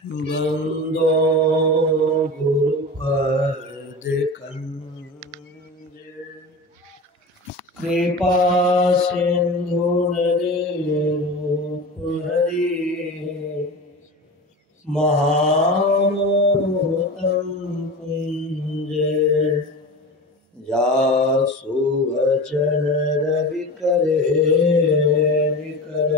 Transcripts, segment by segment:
बंदो गुरुपद कंज कृपा सिंधु रूप हरि महामोहतम कुंज जासु वचन रवि करे निकर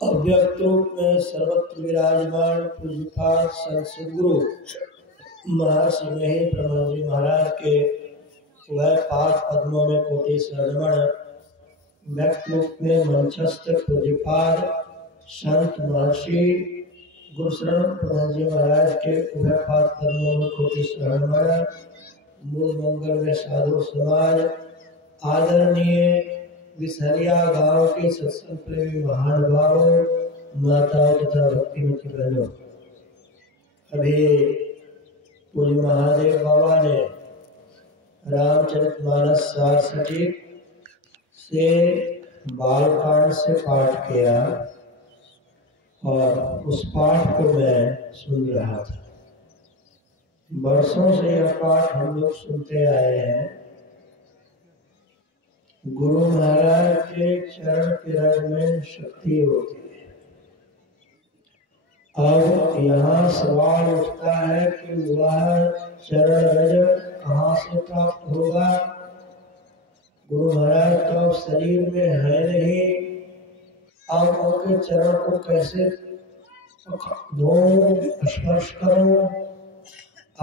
अव्यक्त रूप में सर्वत्र विराजमान पूज्यपाद संत सद्गुरु महर्षि महेश ब्रह्मा जी महाराज के वह पाद पद्मों में कोटि शरणमण व्यक्त रूप में मंचस्थ पूज्यपाद संत महर्षि गुरुशरण ब्रह्मा जी महाराज के वह पाद पद्मों में कोटि शरणमण मूल मंगल में साधु समाज आदरणीय विसहरिया गांव के सत्संग प्रेमी महानुभावों माताओं तथा भक्तिमती बहनों, अभी पूज्य महादेव बाबा ने रामचरितमानस सार सटीक से बालकांड से पाठ किया और उस पाठ को मैं सुन रहा था। वर्षों से यह पाठ हम लोग सुनते आए हैं। गुरु महाराज के चरण की रज में शक्ति होती है। अब यहाँ सवाल उठता है कि वह चरण रज कहाँ से प्राप्त होगा? गुरु महाराज तो अब शरीर में है नहीं, अब उनके चरण को कैसे धोऊं, स्पर्श करूं?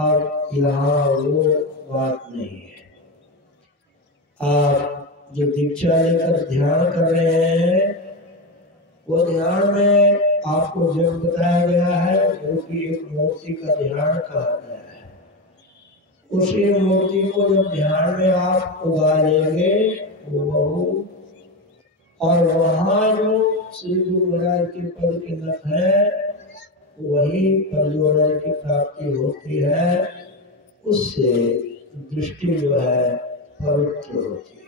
अब यहाँ वो बात नहीं है। आप जो दीक्षा लेकर ध्यान कर रहे हैं, वो ध्यान में आपको जब बताया गया है गुरु की एक मूर्ति का ध्यान कहा गया है। उसी मूर्ति को जब ध्यान में आप उगा लेंगे वो और वहाँ जो श्री गुरु महाराज के पद के नख है वही परजोड़न की प्राप्ति होती है। उससे दृष्टि जो है पवित्र होती है।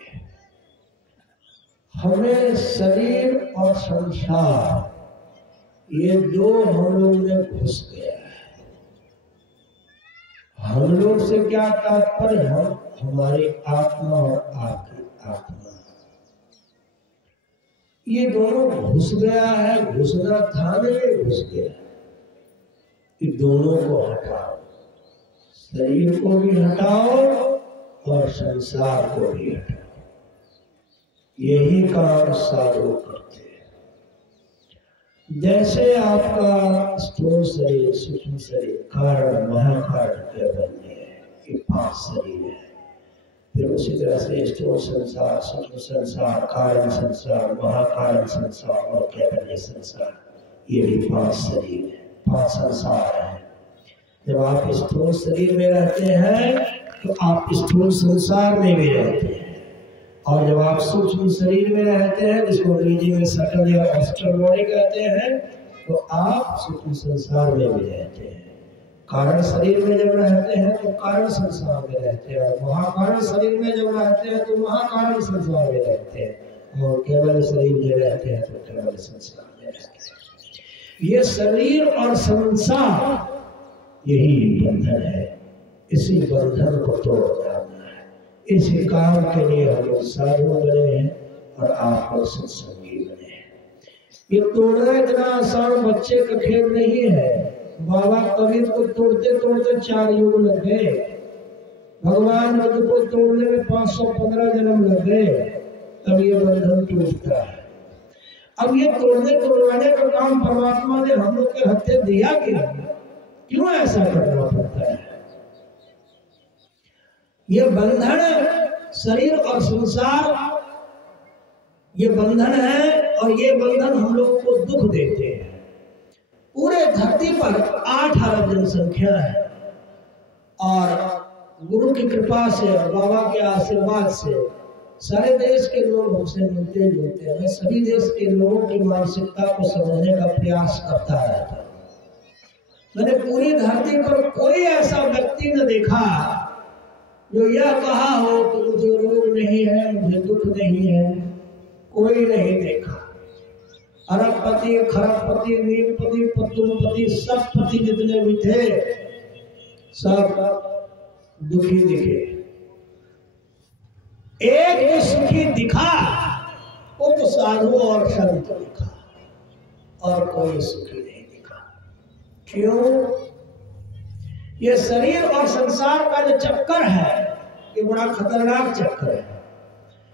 हमें शरीर और संसार ये दो हम लोग में घुस गया है। हम लोग से क्या तात्पर्य? हम हमारी आत्मा और आपकी आत्मा, ये दोनों घुस गया है। घुसना था नहीं, घुस गया। ये दोनों को हटाओ, शरीर को भी हटाओ और संसार को भी हटाओ। यही काम साधु करते हैं। जैसे आपका स्थूल शरीर, सूक्ष्म शरीर, कारण, महाकारण, कैवल्य है, ये 5 शरीर है। फिर उसी तरह से स्थूल संसार, सूक्ष्म संसार, कारण संसार, महाकारण संसार और कैवल्य संसार, ये भी 5 शरीर है, 5 संसार है। जब आप स्थूल शरीर में रहते हैं तो आप स्थूल संसार में भी रहते हैं, और जब आप सूक्ष्म शरीर में रहते हैं, जिसको अंग्रेजी में सटल या एस्ट्रल बॉडी कहते हैं, तो आप सूक्ष्म संसार में भी रहते हैं। कारण शरीर में जब रहते हैं तो कारण संसार में रहते हैं, और महाकारण शरीर में जब रहते हैं तो महाकारण संसार में रहते हैं, और केवल शरीर में रहते हैं तो केवल संसार में रहते हैं। ये शरीर और संसार यही बंधन है। इसी बंधन को तोड़ डालना है। इसी काम के लिए हम लोग साधु बने हैं और आप लोग सत्संगी बने हैं। ये तोड़ना इतना आसान बच्चे का खेल नहीं है। बाबा कबीर को तोड़ते तोड़ते 4 युग लग गए। भगवान बुद्ध को तोड़ने में 515 जन्म लग गए, तब ये बंधन टूटता है। अब ये तोड़ने तोड़वाने का काम परमात्मा ने हम लोग के हत्थे दिया क्यों ऐसा करना पड़ता है? ये बंधन शरीर और संसार, ये बंधन है, और ये बंधन हम लोग को दुख देते हैं। पूरे धरती पर 8 अरब जनसंख्या है, और गुरु की कृपा से और बाबा के आशीर्वाद से सारे देश के लोग हमसे मिलते जुलते हैं। मैं सभी देश के लोगों की मानसिकता को समझने का प्रयास करता रहता हूं। मैंने पूरी धरती पर कोई ऐसा व्यक्ति न देखा जो यह कहा हो कि मुझे रोग नहीं है, मुझे दुख नहीं है। कोई नहीं देखा। अरबपति, खरबपति, नीलपति, पद्मपति, सब पति जितने भी थे सब दुखी दिखे। एक जो सुखी दिखा वो तो साधु और संत दिखा, और कोई सुखी नहीं दिखा। क्यों? ये शरीर और संसार का जो चक्कर है ये बड़ा खतरनाक चक्कर है।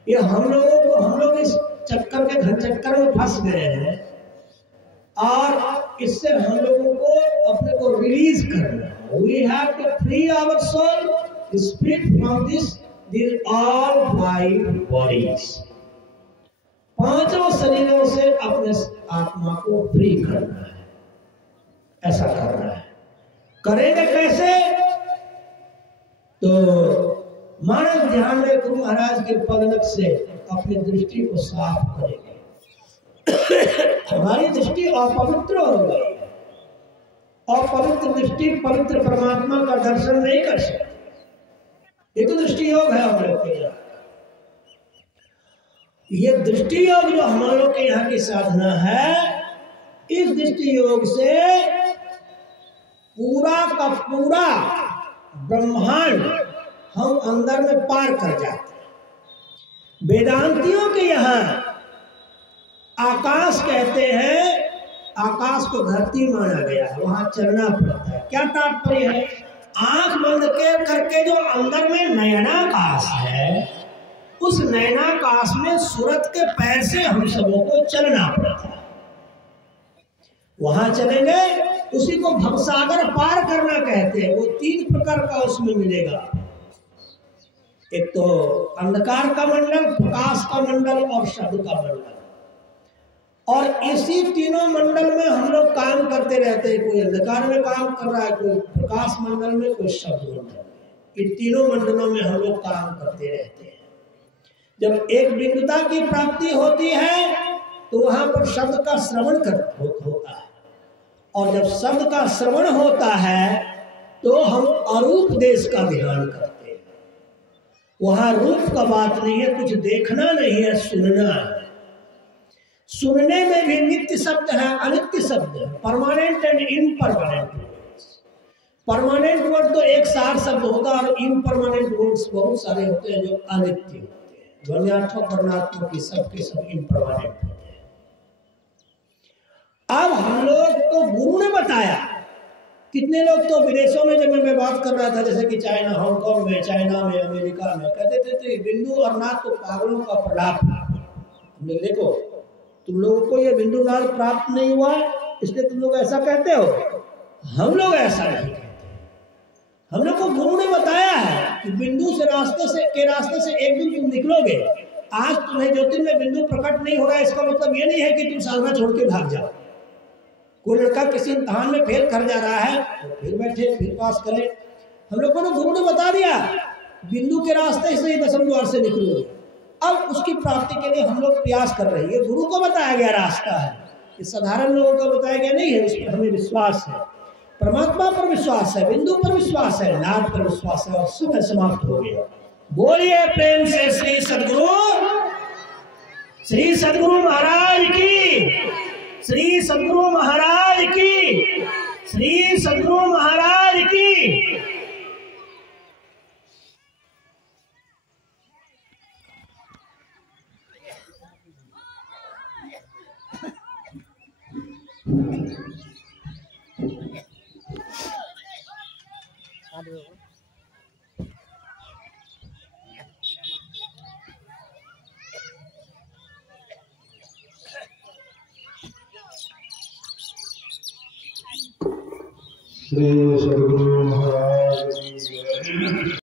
ये हम लोग इस चक्कर के घन चक्कर में फंस गए हैं, और इससे हम लोगों को अपने को रिलीज करना है। We have to free our soul, spirit from this all five bodies. पांचों शरीरों से अपने आत्मा को फ्री करना है। ऐसा करना है। करेंगे कैसे? तो मानव ध्यान में गुरु महाराज के पदनक से अपनी दृष्टि को साफ करेंगे। हमारी दृष्टि अपवित्र हो गई। अपवित्र दृष्टि पवित्र परमात्मा का दर्शन नहीं कर सकती। ये तो दृष्टि योग है हम लोग के यहाँ। ये दृष्टि योग जो हम लोग के यहाँ की साधना है, इस दृष्टि योग से पूरा का पूरा ब्रह्मांड हम अंदर में पार कर जाते हैं। वेदांतियों के यहाँ आकाश कहते हैं, आकाश को धरती माना गया है, वहां चलना पड़ता है। क्या तात्पर्य है? आंख बंद करके जो अंदर में नयनाकाश है, उस नयनाकाश में सूरत के पैर से हम सबों को चलना पड़ता है। वहां चलेंगे, उसी को भवसागर पार करना कहते हैं। वो तीन प्रकार का उसमें मिलेगा। एक तो अंधकार का मंडल, प्रकाश का मंडल और शब्द का मंडल। और इसी तीनों मंडल में हम लोग काम करते रहते हैं। कोई अंधकार में काम कर रहा है, कोई प्रकाश मंडल में, कोई शब्द मंडल में। इन तीनों मंडलों में हम लोग काम करते रहते हैं। जब एक बिंदुता की प्राप्ति होती है तो वहां पर शब्द का श्रवण होता है, और जब शब्द का श्रवण होता है तो हम अरूप देश का ध्यान करते हैं। वहां रूप का बात नहीं है, कुछ देखना नहीं है, सुनना है। सुनने में भी नित्य शब्द है, अनित्य शब्द है, परमानेंट एंड इनपरमानेंट। परमानेंट वर्ड तो एक सार शब्द होता है, और इनपरमानेंट वर्ड्स बहुत सारे होते हैं जो अनित्य होते हैं। ध्वन्यात्मक, वर्णात्मक की सब के सब इनपरमानेंट होते हैं। अब हम लोग को गुरु ने बताया। कितने लोग तो विदेशों में, जब मैं बात कर रहा था, जैसे कि चाइना, हांगकांग में, चाइना में, अमेरिका में, कहते थे तो बिंदु और नाद तो पागलों का प्रलाप। हमने देखो, तुम लोगों को ये बिंदु नाद प्राप्त नहीं हुआ इसलिए तुम लोग ऐसा कहते हो। हम लोग ऐसा नहीं कहते। हम लोग को गुरु ने बताया है कि बिंदु से रास्ते से एक दिन तुम निकलोगे। आज तुम्हें ज्योतिर्मय बिंदु प्रकट नहीं हो रहा है, इसका मतलब ये नहीं है कि तुम साधना छोड़ के भाग जाओ। कोई लड़का किसी इम्तिहान में फेल कर जा रहा है तो फिर बैठे, फिर पास करे। हम लोग को ना गुरु ने बता दिया, बिंदु के रास्ते से ही दशम द्वार से निकलोगे। अब उसकी प्राप्ति के लिए हम लोग प्रयास कर रहे हैं। ये गुरु को बताया गया रास्ता है, ये साधारण लोगों को बताया गया नहीं है। उस पर हमें विश्वास है, परमात्मा पर विश्वास है, बिंदु पर विश्वास है, नाद पर विश्वास है, और समय समाप्त हो गया। बोलिए प्रेम से श्री सद्गुरु महाराज की, श्री सद्गुरु महाराज की, श्री सद्गुरु महाराज की। श्री सद्गुरु महाराज की जय।